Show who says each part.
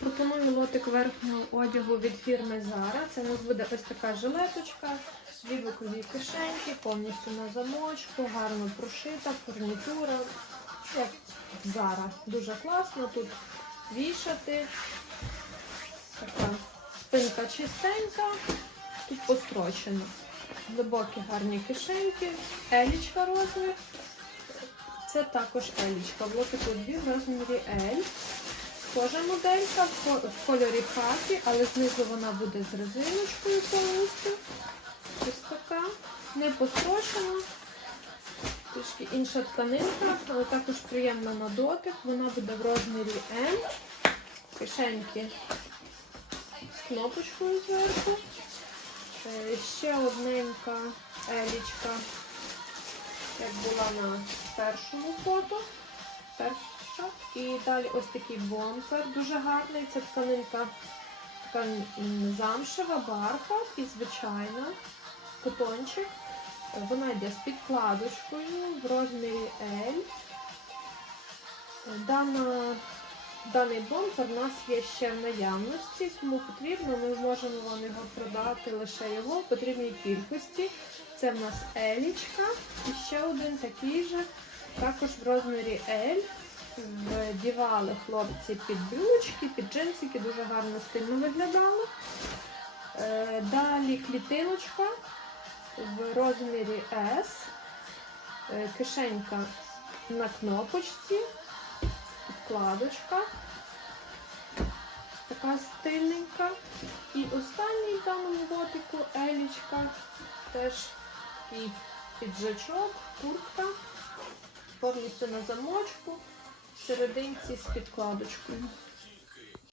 Speaker 1: Пропоную лотик верхнього одягу від фірми Zara. Це у нас буде ось така жилеточка, дві бокові кишеньки, повністю на замочку, гарно прошита, фурнітура. Як Zara. Дуже класно. Тут вішати. Така спинка чистенька, тут построчено. Глибокі гарні кишеньки, елічка розмір. Це також елічка. В лотику дві розмірі L. Схожа моделька в кольорі хакі, але знизу вона буде з резиночкою повністю. Ось така. Не построчена. Трішки інша тканинка, але також приємна на дотик. Вона буде в розмірі М. Кишеньки з кнопочкою зверху. Е, Ще одненька елічка, як була на першому фото. І далі ось такий бомпер, дуже гарний. Це тканинка така замшева, бархат і звичайна котончик. Вона йде з підкладочкою в розмірі L. Дана, даний бомпер у нас є ще в наявності, кому потрібно, ми можемо вам його продати лише його в потрібній кількості. Це в нас елічка і ще один такий же, також в розмірі L. Вдівали хлопці під брючки, під джинсики, дуже гарно стильно виглядало. Е, Далі клітиночка в розмірі S, Е, кишенька на кнопочці, підкладочка, така стильненька. І останній в даному лотику елічка, теж такий піджачок, куртка, повністю на замочку, серединці з підкладочкою.